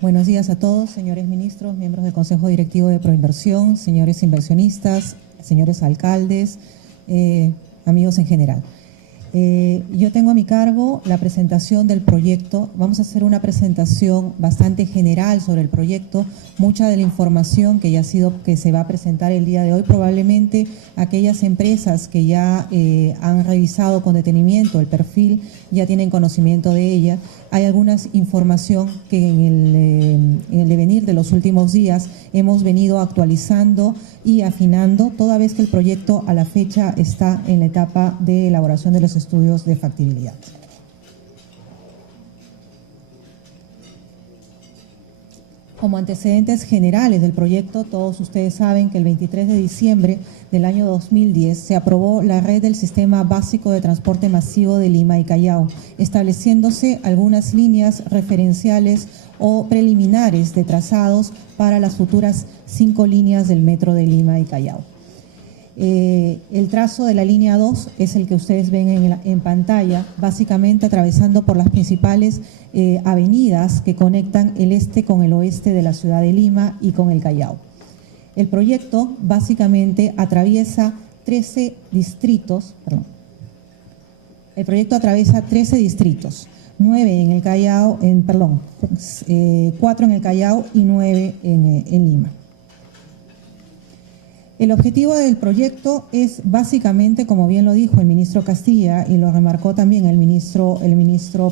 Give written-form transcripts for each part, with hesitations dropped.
Buenos días a todos, señores ministros, miembros del Consejo Directivo de Proinversión, señores inversionistas, señores alcaldes, amigos en general. Yo tengo a mi cargo la presentación del proyecto. Vamos a hacer una presentación bastante general sobre el proyecto. Mucha de la información que se va a presentar el día de hoy, probablemente aquellas empresas que ya han revisado con detenimiento el perfil ya tienen conocimiento de ella. Hay alguna información que en el devenir de los últimos días hemos venido actualizando y afinando, toda vez que el proyecto a la fecha está en la etapa de elaboración de los estudios de factibilidad. Como antecedentes generales del proyecto, todos ustedes saben que el 23 de diciembre del año 2010 se aprobó la red del Sistema Básico de Transporte Masivo de Lima y Callao, estableciéndose algunas líneas referenciales o preliminares de trazados para las futuras 5 líneas del metro de Lima y Callao. El trazo de la línea 2 es el que ustedes ven en pantalla, básicamente atravesando por las principales avenidas que conectan el este con el oeste de la ciudad de Lima y con el Callao. El proyecto básicamente atraviesa 13 distritos, El proyecto atraviesa 13 distritos, 9 en el Callao, 4 en el Callao y 9 en Lima. El objetivo del proyecto es básicamente, como bien lo dijo el ministro Castilla y lo remarcó también el ministro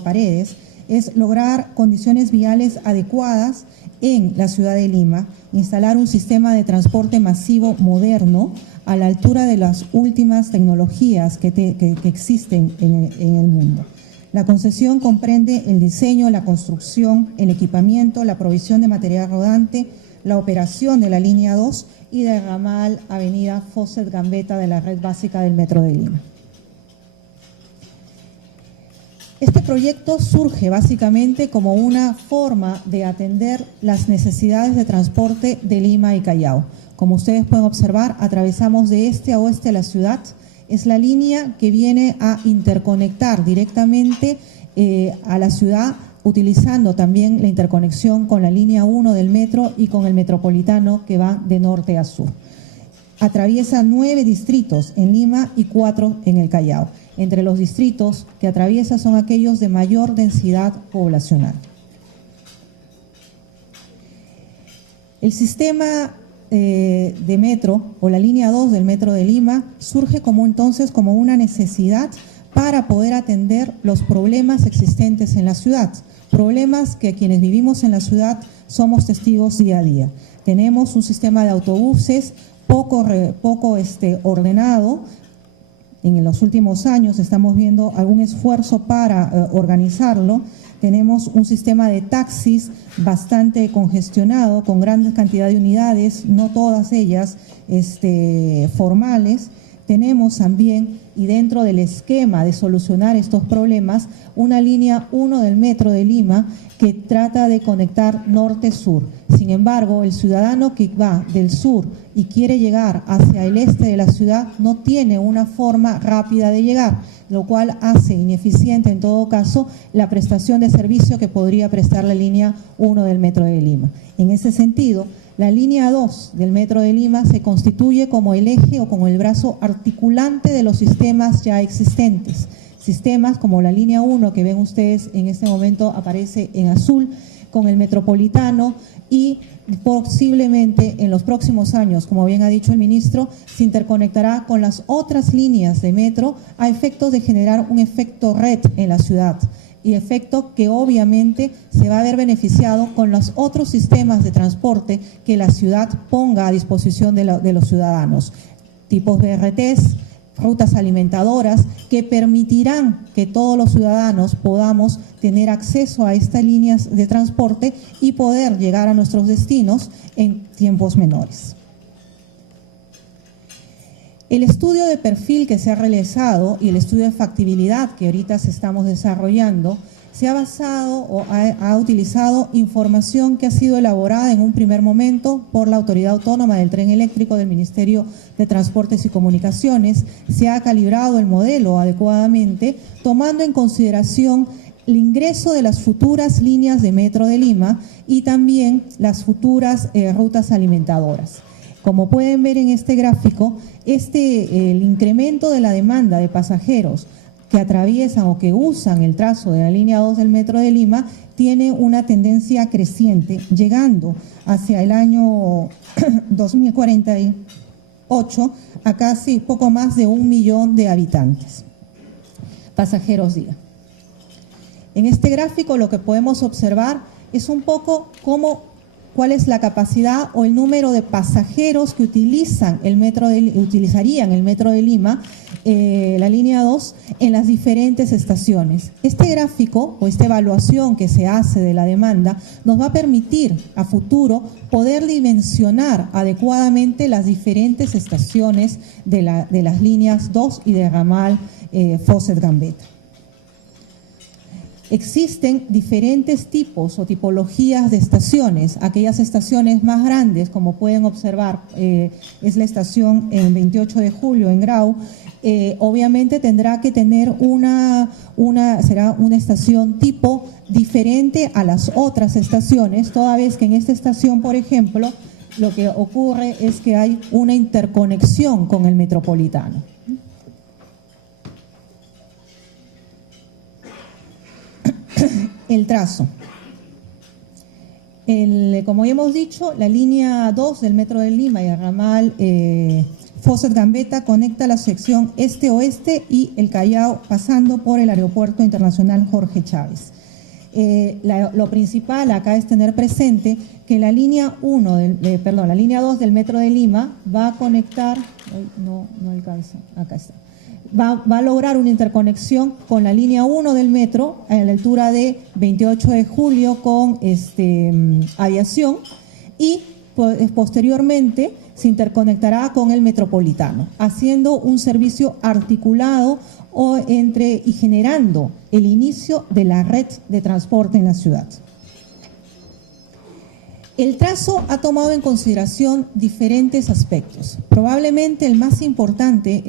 Paredes, es lograr condiciones viales adecuadas en la ciudad de Lima, instalar un sistema de transporte masivo moderno a la altura de las últimas tecnologías que existen en el mundo. La concesión comprende el diseño, la construcción, el equipamiento, la provisión de material rodante, la operación de la línea 2 y del ramal Avenida Fawcett Gambetta de la red básica del Metro de Lima. Este proyecto surge básicamente como una forma de atender las necesidades de transporte de Lima y Callao. Como ustedes pueden observar, atravesamos de este a oeste la ciudad. Es la línea que viene a interconectar directamente a la ciudad, utilizando también la interconexión con la línea 1 del metro y con el metropolitano que va de norte a sur. Atraviesa 9 distritos en Lima y 4 en el Callao. Entre los distritos que atraviesa son aquellos de mayor densidad poblacional. El sistema de metro o la línea 2 del metro de Lima surge como una necesidad para poder atender los problemas existentes en la ciudad, problemas que quienes vivimos en la ciudad somos testigos día a día. Tenemos un sistema de autobuses poco ordenado. En los últimos años estamos viendo algún esfuerzo para organizarlo. Tenemos un sistema de taxis bastante congestionado, con gran cantidad de unidades, no todas ellas formales. Tenemos también, y dentro del esquema de solucionar estos problemas, una línea 1 del metro de Lima que trata de conectar norte-sur. Sin embargo, el ciudadano que va del sur y quiere llegar hacia el este de la ciudad no tiene una forma rápida de llegar, lo cual hace ineficiente en todo caso la prestación de servicio que podría prestar la línea 1 del metro de Lima. En ese sentido, la línea 2 del metro de Lima se constituye como el eje o como el brazo articulante de los sistemas ya existentes. Sistemas como la línea 1 que ven ustedes en este momento aparece en azul, con el metropolitano, y posiblemente en los próximos años, como bien ha dicho el ministro, se interconectará con las otras líneas de metro a efectos de generar un efecto red en la ciudad, y efecto que obviamente se va a ver beneficiado con los otros sistemas de transporte que la ciudad ponga a disposición de los ciudadanos, tipos BRTs, rutas alimentadoras, que permitirán que todos los ciudadanos podamos tener acceso a estas líneas de transporte y poder llegar a nuestros destinos en tiempos menores. El estudio de perfil que se ha realizado y el estudio de factibilidad que ahorita estamos desarrollando se ha basado o ha utilizado información que ha sido elaborada en un primer momento por la Autoridad Autónoma del Tren Eléctrico del Ministerio de Transportes y Comunicaciones. Se ha calibrado el modelo adecuadamente, tomando en consideración el ingreso de las futuras líneas de Metro de Lima y también las futuras rutas alimentadoras. Como pueden ver en este gráfico, el incremento de la demanda de pasajeros que atraviesan o que usan el trazo de la línea 2 del Metro de Lima tiene una tendencia creciente, llegando hacia el año 2048 a casi poco más de 1 millón de habitantes, pasajeros día. En este gráfico lo que podemos observar es un poco cuál es la capacidad o el número de pasajeros que utilizarían el Metro de Lima, la línea 2, en las diferentes estaciones. Este gráfico o esta evaluación que se hace de la demanda nos va a permitir a futuro poder dimensionar adecuadamente las diferentes estaciones de las líneas 2 y de ramal Fawcett-Gambetta. Existen diferentes tipos o tipologías de estaciones. Aquellas estaciones más grandes, como pueden observar, es la estación en 28 de julio en Grau. Obviamente tendrá que tener será una estación tipo diferente a las otras estaciones, toda vez que en esta estación, por ejemplo, lo que ocurre es que hay una interconexión con el metropolitano. El trazo. Como ya hemos dicho, la línea 2 del Metro de Lima y el ramal Fawcett-Gambetta conecta la sección este-oeste y el Callao, pasando por el Aeropuerto Internacional Jorge Chávez. Lo principal acá es tener presente que la línea 2 del Metro de Lima va a conectar, no alcanza, acá está. Va a lograr una interconexión con la línea 1 del metro a la altura de 28 de julio con Aviación y posteriormente se interconectará con el metropolitano, haciendo un servicio articulado y generando el inicio de la red de transporte en la ciudad. El trazo ha tomado en consideración diferentes aspectos. Probablemente el más importante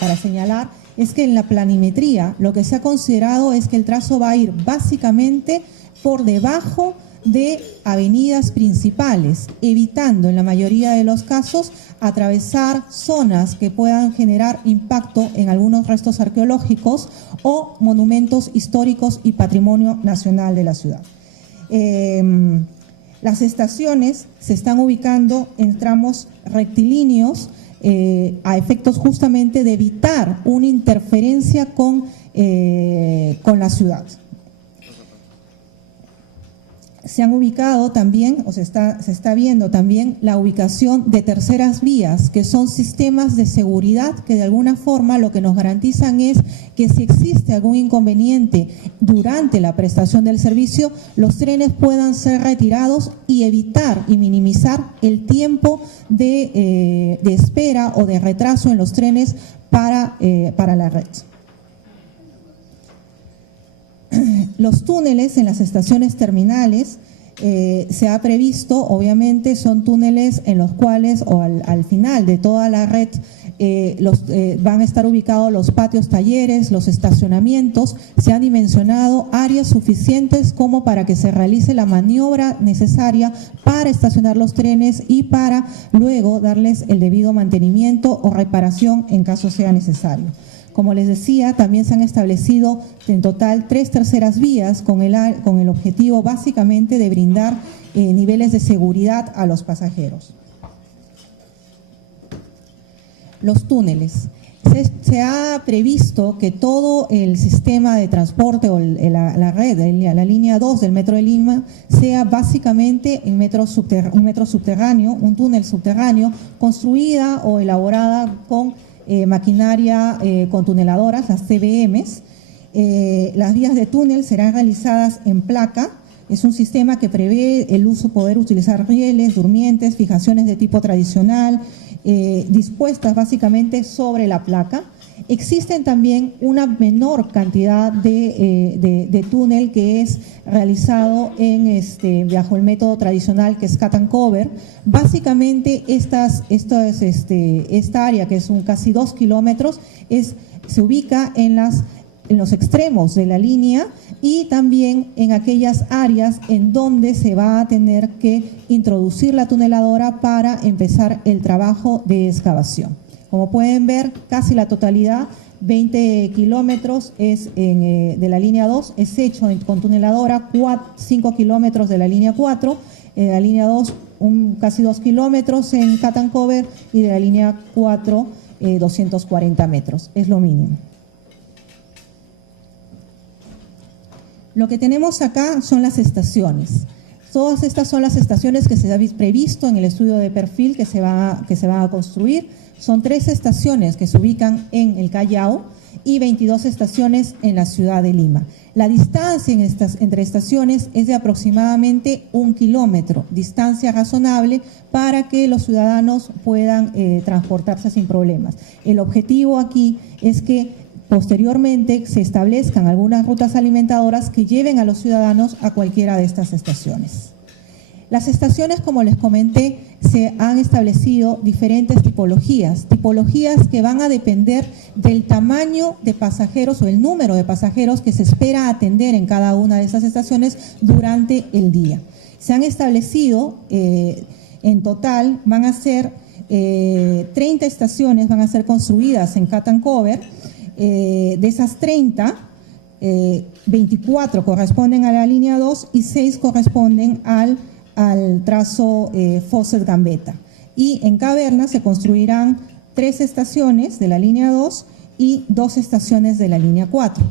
para señalar es que en la planimetría lo que se ha considerado es que el trazo va a ir básicamente por debajo de avenidas principales, evitando en la mayoría de los casos atravesar zonas que puedan generar impacto en algunos restos arqueológicos o monumentos históricos y patrimonio nacional de la ciudad. Las estaciones se están ubicando en tramos rectilíneos a efectos justamente de evitar una interferencia con la ciudad. Se han ubicado también, o se está viendo también la ubicación de terceras vías, que son sistemas de seguridad que de alguna forma lo que nos garantizan es que si existe algún inconveniente durante la prestación del servicio, los trenes puedan ser retirados y evitar y minimizar el tiempo de espera o de retraso en los trenes para la red. Los túneles en las estaciones terminales se ha previsto, obviamente son túneles en los cuales o al final de toda la red van a estar ubicados los patios talleres, los estacionamientos. Se han dimensionado áreas suficientes como para que se realice la maniobra necesaria para estacionar los trenes y para luego darles el debido mantenimiento o reparación en caso sea necesario. Como les decía, también se han establecido en total 3 terceras vías con el objetivo básicamente de brindar niveles de seguridad a los pasajeros. Los túneles. Se ha previsto que todo el sistema de transporte o la red, la línea 2 del Metro de Lima, sea básicamente un metro subterráneo, un túnel subterráneo, construida o elaborada con maquinaria con tuneladoras, las TBMs. Las vías de túnel serán realizadas en placa. Es un sistema que prevé poder utilizar rieles, durmientes, fijaciones de tipo tradicional, dispuestas básicamente sobre la placa. Existen también una menor cantidad de túnel que es realizado bajo el método tradicional, que es cut and cover. Básicamente esta área, que es casi 2 kilómetros, se ubica en las en los extremos de la línea y también en aquellas áreas en donde se va a tener que introducir la tuneladora para empezar el trabajo de excavación. Como pueden ver, casi la totalidad, 20 kilómetros de la línea 2 es hecho con tuneladora, 5 kilómetros de la línea 4, la línea 2 casi 2 kilómetros en cut and cover y de la línea 4 240 metros, es lo mínimo. Lo que tenemos acá son las estaciones. Todas estas son las estaciones que se ha previsto en el estudio de perfil que se van a construir. Son 3 estaciones que se ubican en el Callao y 22 estaciones en la ciudad de Lima. La distancia entre estaciones es de aproximadamente 1 kilómetro, distancia razonable para que los ciudadanos puedan transportarse sin problemas. El objetivo aquí es que posteriormente se establezcan algunas rutas alimentadoras que lleven a los ciudadanos a cualquiera de estas estaciones. Las estaciones, como les comenté, se han establecido diferentes tipologías que van a depender del tamaño de pasajeros o el número de pasajeros que se espera atender en cada una de estas estaciones durante el día. Se han establecido, en total, van a ser 30 estaciones, van a ser construidas en cut and cover. De esas 30, 24 corresponden a la línea 2 y 6 corresponden al trazo Fawcett-Gambetta. Y en Caverna se construirán 3 estaciones de la línea 2 y 2 estaciones de la línea 4.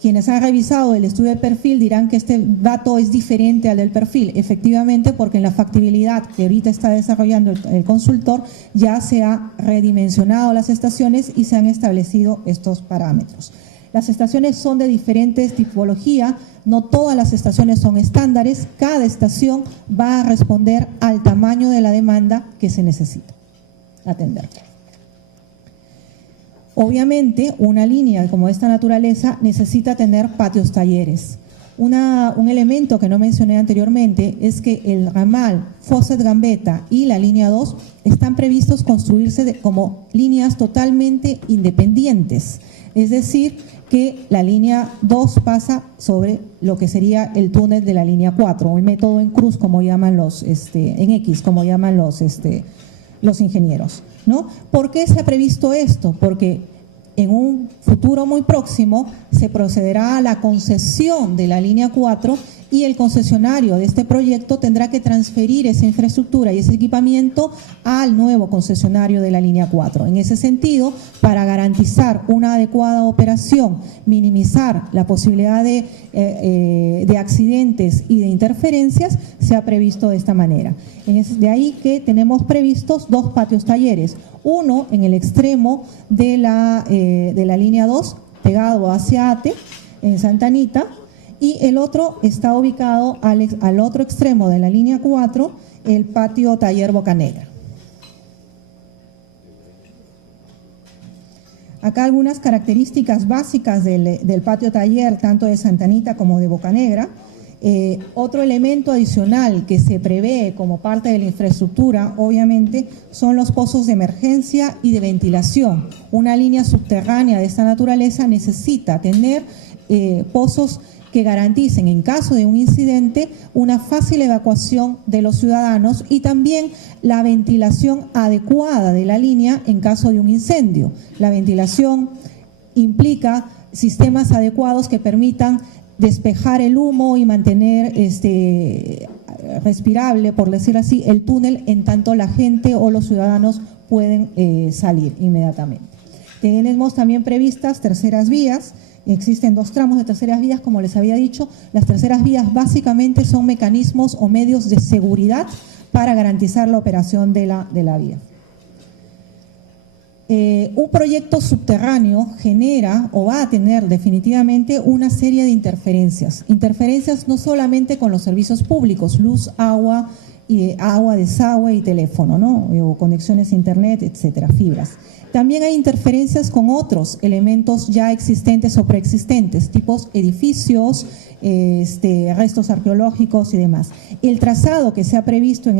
Quienes han revisado el estudio de perfil dirán que este dato es diferente al del perfil, efectivamente, porque en la factibilidad que ahorita está desarrollando el consultor ya se ha redimensionado las estaciones y se han establecido estos parámetros. Las estaciones son de diferentes tipología, no todas las estaciones son estándares, cada estación va a responder al tamaño de la demanda que se necesita atender. Obviamente, una línea como esta naturaleza necesita tener patios talleres. Un elemento que no mencioné anteriormente es que el ramal Fawcett-Gambetta y la línea 2 están previstos construirse como líneas totalmente independientes. Es decir, que la línea 2 pasa sobre lo que sería el túnel de la línea 4, o el método en cruz, como llaman en X, como llaman los ingenieros, ¿no? ¿Por qué se ha previsto esto? Porque en un futuro muy próximo se procederá a la concesión de la línea 4 y el concesionario de este proyecto tendrá que transferir esa infraestructura y ese equipamiento al nuevo concesionario de la línea 4. En ese sentido, para garantizar una adecuada operación, minimizar la posibilidad de accidentes y de interferencias, se ha previsto de esta manera. De ahí que tenemos previstos 2 patios talleres, uno en el extremo de la línea 2, pegado hacia ATE, en Santa Anita, y el otro está ubicado al otro extremo de la línea 4, el patio taller Bocanegra. Acá algunas características básicas del patio taller, tanto de Santa Anita como de Bocanegra. Otro elemento adicional que se prevé como parte de la infraestructura, obviamente, son los pozos de emergencia y de ventilación. Una línea subterránea de esta naturaleza necesita tener pozos que garanticen, en caso de un incidente, una fácil evacuación de los ciudadanos y también la ventilación adecuada de la línea en caso de un incendio. La ventilación implica sistemas adecuados que permitan despejar el humo y mantener respirable, por decir así, el túnel en tanto la gente o los ciudadanos pueden salir inmediatamente. Tenemos también previstas terceras vías. Existen 2 tramos de terceras vías, como les había dicho. Las terceras vías básicamente son mecanismos o medios de seguridad para garantizar la operación de la vía. Un proyecto subterráneo genera o va a tener definitivamente una serie de interferencias. Interferencias no solamente con los servicios públicos, luz, agua, desagüe y teléfono, ¿no? O conexiones a internet, etcétera, fibras. También hay interferencias con otros elementos ya existentes o preexistentes, tipos edificios, restos arqueológicos y demás. El trazado que se ha previsto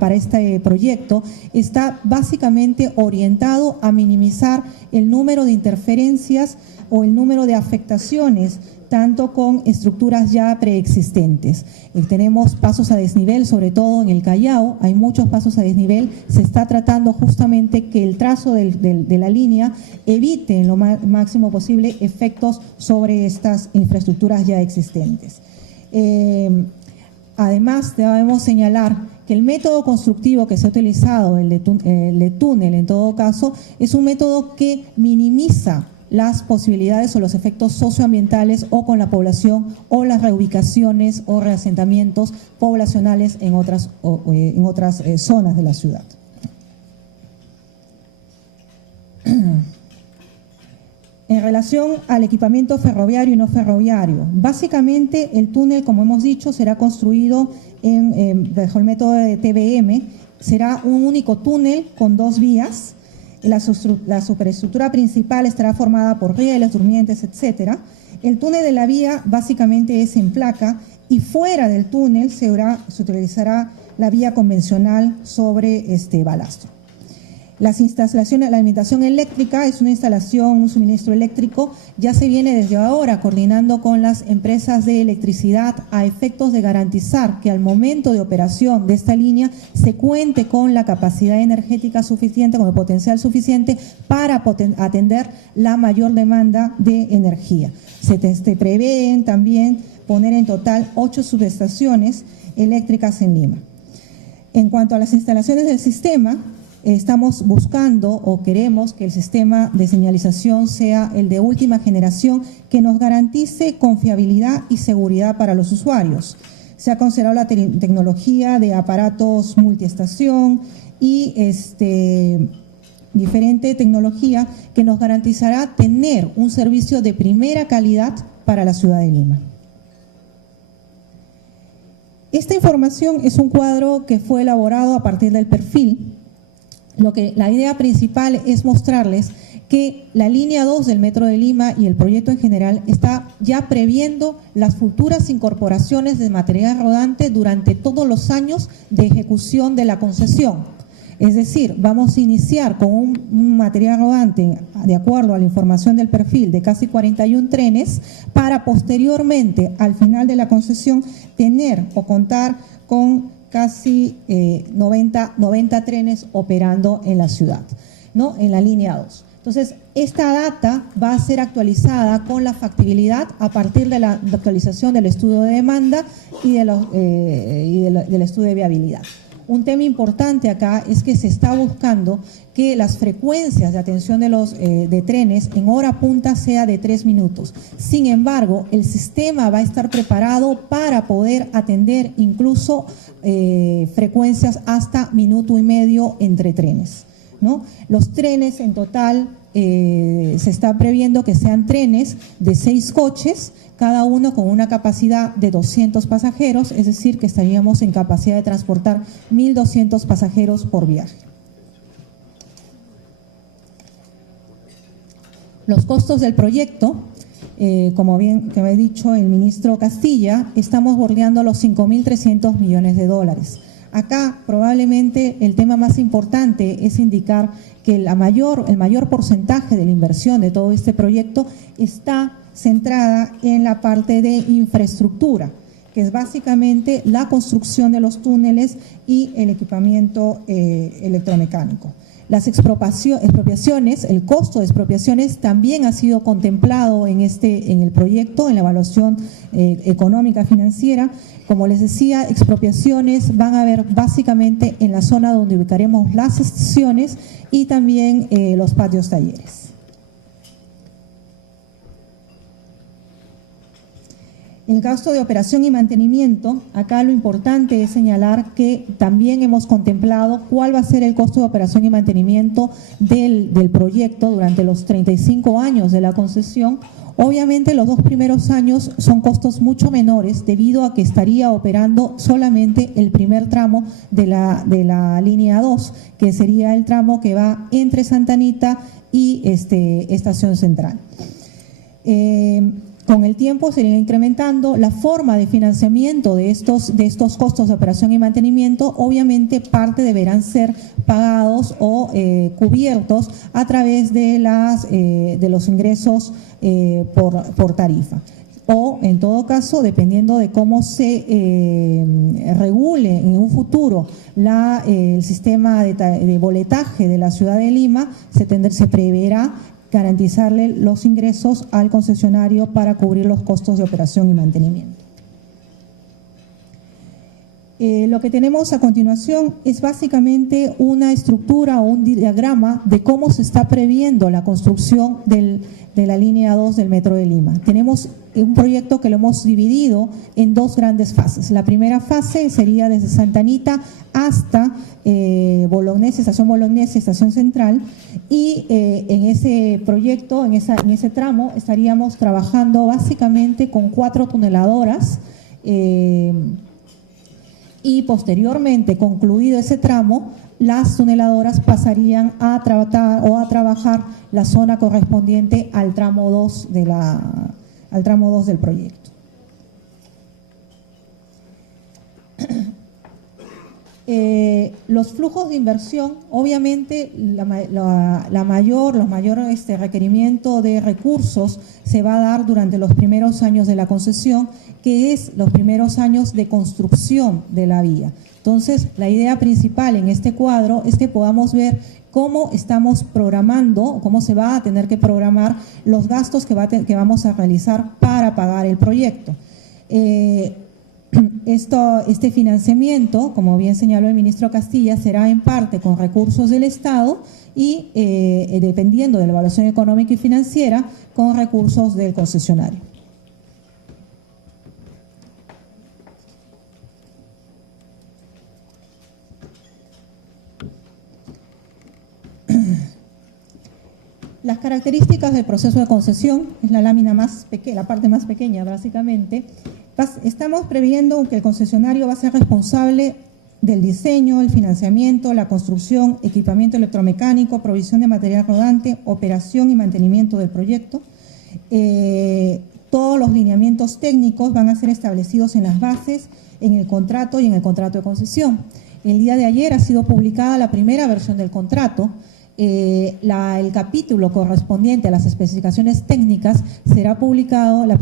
para este proyecto está básicamente orientado a minimizar el número de interferencias o el número de afectaciones tanto con estructuras ya preexistentes. Tenemos pasos a desnivel, sobre todo en el Callao, hay muchos pasos a desnivel, se está tratando justamente que el trazo de la línea evite en lo máximo posible efectos sobre estas infraestructuras ya existentes. Además, debemos señalar que el método constructivo que se ha utilizado, el de túnel en todo caso, es un método que minimiza las posibilidades o los efectos socioambientales o con la población o las reubicaciones o reasentamientos poblacionales en otras zonas de la ciudad. En relación al equipamiento ferroviario y no ferroviario, básicamente el túnel, como hemos dicho, será construido bajo el método de TBM, será un único túnel con 2 vías. La superestructura principal estará formada por rieles, durmientes, etcétera. El túnel de la vía básicamente es en placa y fuera del túnel se utilizará la vía convencional sobre balastro. Las instalaciones, la alimentación eléctrica es una instalación, un suministro eléctrico, ya se viene desde ahora coordinando con las empresas de electricidad a efectos de garantizar que al momento de operación de esta línea se cuente con la capacidad energética suficiente, con el potencial suficiente para atender la mayor demanda de energía. Se prevén también poner en total 8 subestaciones eléctricas en Lima. En cuanto a las instalaciones del sistema, estamos buscando o queremos que el sistema de señalización sea el de última generación que nos garantice confiabilidad y seguridad para los usuarios. Se ha considerado la tecnología de aparatos multiestación y diferente tecnología que nos garantizará tener un servicio de primera calidad para la ciudad de Lima. Esta información es un cuadro que fue elaborado a partir del perfil. La idea principal es mostrarles que la línea 2 del Metro de Lima y el proyecto en general está ya previendo las futuras incorporaciones de material rodante durante todos los años de ejecución de la concesión. Es decir, vamos a iniciar con un material rodante, de acuerdo a la información del perfil, de casi 41 trenes, para posteriormente, al final de la concesión, tener o contar con casi 90 trenes operando en la ciudad, ¿no? En la línea 2. Entonces, esta data va a ser actualizada con la factibilidad a partir de la actualización del estudio de demanda y del estudio de viabilidad. Un tema importante acá es que se está buscando que las frecuencias de atención de trenes en hora punta sea de 3 minutos. Sin embargo, el sistema va a estar preparado para poder atender incluso frecuencias hasta 1,5 minutos entre trenes, ¿no? Los trenes en total se está previendo que sean trenes de 6 coches, cada uno con una capacidad de 200 pasajeros, es decir, que estaríamos en capacidad de transportar 1.200 pasajeros por viaje. Los costos del proyecto, como bien que me ha dicho el ministro Castilla, estamos bordeando los 5.300 millones de dólares. Acá probablemente el tema más importante es indicar que el mayor porcentaje de la inversión de todo este proyecto está centrada en la parte de infraestructura, que es básicamente la construcción de los túneles y el equipamiento electromecánico. Las expropiaciones, el costo de expropiaciones también ha sido contemplado en el proyecto, en la evaluación económica financiera. Como les decía, expropiaciones van a haber básicamente en la zona donde ubicaremos las estaciones y también los patios talleres. El gasto de operación y mantenimiento, acá lo importante es señalar que también hemos contemplado cuál va a ser el costo de operación y mantenimiento del proyecto durante los 35 años de la concesión, Obviamente los 2 primeros años son costos mucho menores debido a que estaría operando solamente el primer tramo de la línea 2, que sería el tramo que va entre Santa Anita y Estación Central. Con el tiempo se irá incrementando la forma de financiamiento de estos costos de operación y mantenimiento. Obviamente parte deberán ser pagados o cubiertos a través de los ingresos por tarifa. O, en todo caso, dependiendo de cómo se regule en un futuro el sistema de boletaje de la ciudad de Lima, se preverá garantizarle los ingresos al concesionario para cubrir los costos de operación y mantenimiento. Lo que tenemos a continuación es básicamente una estructura o un diagrama de cómo se está previendo la construcción de la línea 2 del Metro de Lima. Tenemos un proyecto que lo hemos dividido en 2 grandes fases. La primera fase sería desde Santa Anita hasta Bolognesi, Estación Bolognesi, Estación Central, y en ese proyecto, en ese tramo, estaríamos trabajando básicamente con 4 tuneladoras, y posteriormente, concluido ese tramo, las tuneladoras pasarían a trabajar la zona correspondiente al tramo 2 del proyecto. Los flujos de inversión, obviamente los mayores requerimiento de recursos se va a dar durante los primeros años de la concesión, que es los primeros años de construcción de la vía. Entonces, la idea principal en este cuadro es que podamos ver cómo estamos programando, cómo se va a tener que programar los gastos que vamos a realizar para pagar el proyecto. Este financiamiento, como bien señaló el ministro Castilla, será en parte con recursos del Estado y, dependiendo de la evaluación económica y financiera, con recursos del concesionario. Las características del proceso de concesión es la lámina más pequeña, la parte más pequeña básicamente. Estamos previendo que el concesionario va a ser responsable del diseño, el financiamiento, la construcción, equipamiento electromecánico, provisión de material rodante, operación y mantenimiento del proyecto. Todos los lineamientos técnicos van a ser establecidos en las bases, en el contrato y en el contrato de concesión. El día de ayer ha sido publicada la primera versión del contrato. El capítulo correspondiente a las especificaciones técnicas será publicado la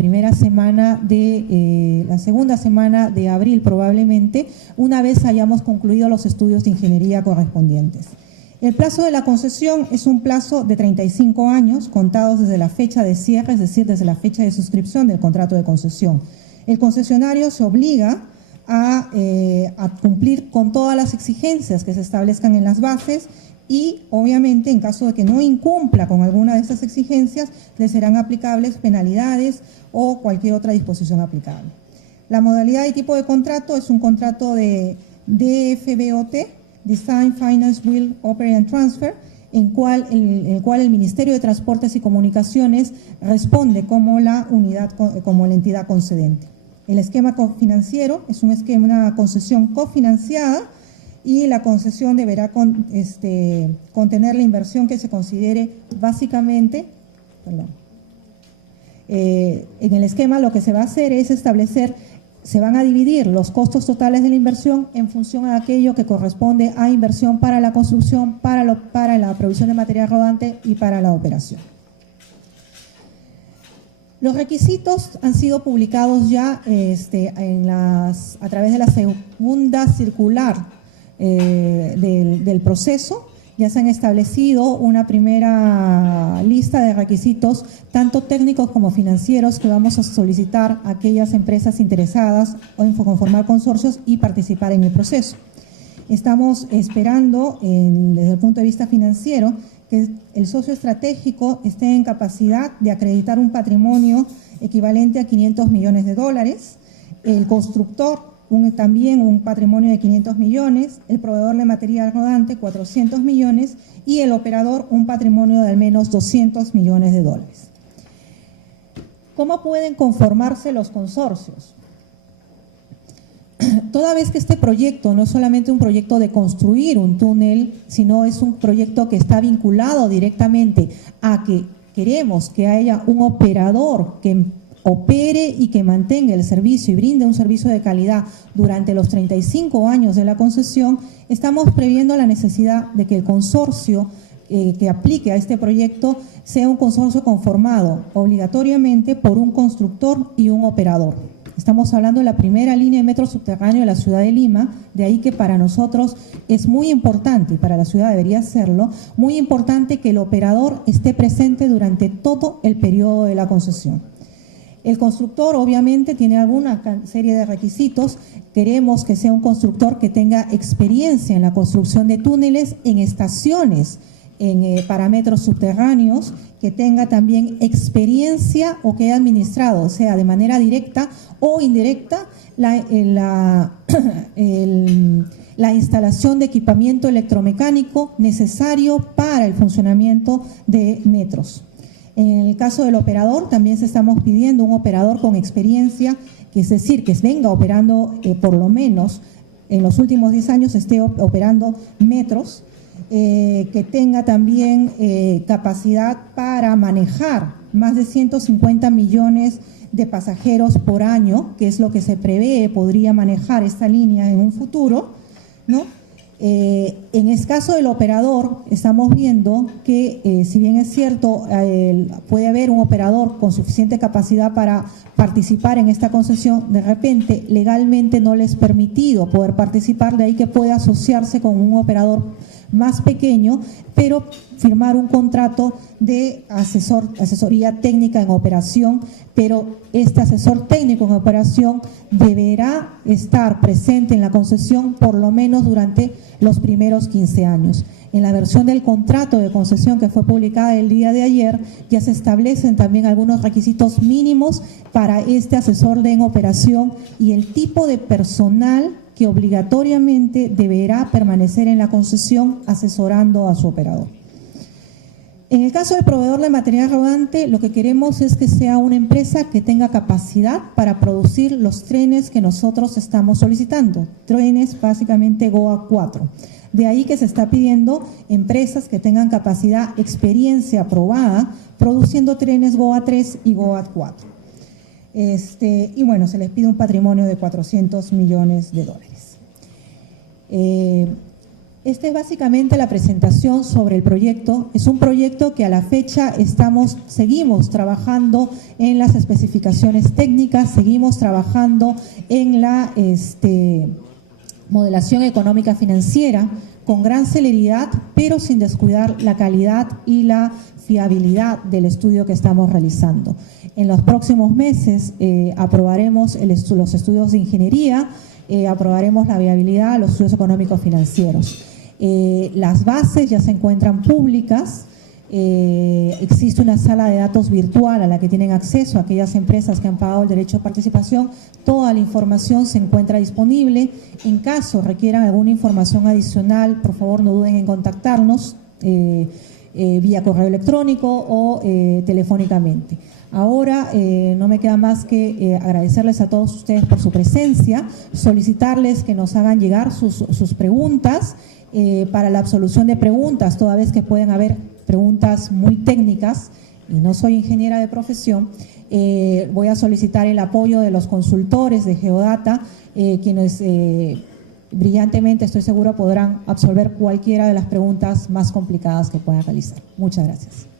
segunda semana de abril probablemente, una vez hayamos concluido los estudios de ingeniería correspondientes. El plazo de la concesión es un plazo de 35 años contados desde la fecha de cierre, es decir, desde la fecha de suscripción del contrato de concesión. El concesionario se obliga a cumplir con todas las exigencias que se establezcan en las bases y, obviamente, en caso de que no incumpla con alguna de estas exigencias, le serán aplicables penalidades o cualquier otra disposición aplicable. La modalidad y tipo de contrato es un contrato de DFBOT, Design, Finance, Will, Operate and Transfer, en el cual el Ministerio de Transportes y Comunicaciones responde como la entidad concedente. El esquema cofinanciero es una concesión cofinanciada, y la concesión deberá contener la inversión que se considere básicamente, en el esquema lo que se va a hacer es se van a dividir los costos totales de la inversión en función a aquello que corresponde a inversión para la construcción, para la provisión de material rodante y para la operación. Los requisitos han sido publicados ya a través de la segunda circular del proceso. Ya se han establecido una primera lista de requisitos, tanto técnicos como financieros, que vamos a solicitar a aquellas empresas interesadas en conformar consorcios y participar en el proceso. Estamos esperando, desde el punto de vista financiero, que el socio estratégico esté en capacidad de acreditar un patrimonio equivalente a $500 millones, el constructor también un patrimonio de 500 millones, el proveedor de material rodante 400 millones y el operador un patrimonio de al menos $200 millones. ¿Cómo pueden conformarse los consorcios? Toda vez que este proyecto no es solamente un proyecto de construir un túnel, sino es un proyecto que está vinculado directamente a que queremos que haya un operador que opere y que mantenga el servicio y brinde un servicio de calidad durante los 35 años de la concesión, estamos previendo la necesidad de que el consorcio que aplique a este proyecto sea un consorcio conformado obligatoriamente por un constructor y un operador. Estamos hablando de la primera línea de metro subterráneo de la ciudad de Lima, de ahí que para nosotros es muy importante, y para la ciudad debería serlo, muy importante que el operador esté presente durante todo el periodo de la concesión. El constructor obviamente tiene alguna serie de requisitos. Queremos que sea un constructor que tenga experiencia en la construcción de túneles en estaciones, en parámetros subterráneos, que tenga también experiencia o que haya administrado, o sea, de manera directa o indirecta, la instalación de equipamiento electromecánico necesario para el funcionamiento de metros. En el caso del operador, también se estamos pidiendo un operador con experiencia, que es decir, que venga operando por lo menos en los últimos 10 años esté operando metros, que tenga también capacidad para manejar más de 150 millones de pasajeros por año, que es lo que se prevé podría manejar esta línea en un futuro, ¿no? En el caso del operador, estamos viendo que si bien es cierto, puede haber un operador con suficiente capacidad para participar en esta concesión, de repente legalmente no les es permitido poder participar, de ahí que puede asociarse con un operador más pequeño, pero firmar un contrato de asesoría técnica en operación, pero este asesor técnico en operación deberá estar presente en la concesión por lo menos durante los primeros 15 años. En la versión del contrato de concesión que fue publicada el día de ayer, ya se establecen también algunos requisitos mínimos para este asesor en operación y el tipo de personal que obligatoriamente deberá permanecer en la concesión asesorando a su operador. En el caso del proveedor de material rodante, lo que queremos es que sea una empresa que tenga capacidad para producir los trenes que nosotros estamos solicitando, trenes básicamente GOA 4. De ahí que se está pidiendo empresas que tengan capacidad, experiencia aprobada, produciendo trenes GOA 3 y GOA 4. Y bueno, se les pide un patrimonio de 400 millones de dólares. Esta es básicamente la presentación sobre el proyecto. Es un proyecto que a la fecha seguimos trabajando en las especificaciones técnicas, seguimos trabajando en la modelación económica financiera con gran celeridad, pero sin descuidar la calidad y la fiabilidad del estudio que estamos realizando. En los próximos meses aprobaremos los estudios de ingeniería, aprobaremos la viabilidad, los estudios económicos financieros. Las bases ya se encuentran públicas, existe una sala de datos virtual a la que tienen acceso aquellas empresas que han pagado el derecho de participación. Toda la información se encuentra disponible. En caso requieran alguna información adicional, por favor no duden en contactarnos vía correo electrónico o telefónicamente. Ahora no me queda más que agradecerles a todos ustedes por su presencia, solicitarles que nos hagan llegar sus preguntas para la absolución de preguntas, toda vez que pueden haber preguntas muy técnicas y no soy ingeniera de profesión. Voy a solicitar el apoyo de los consultores de Geodata, quienes brillantemente, estoy segura, podrán absolver cualquiera de las preguntas más complicadas que puedan realizar. Muchas gracias.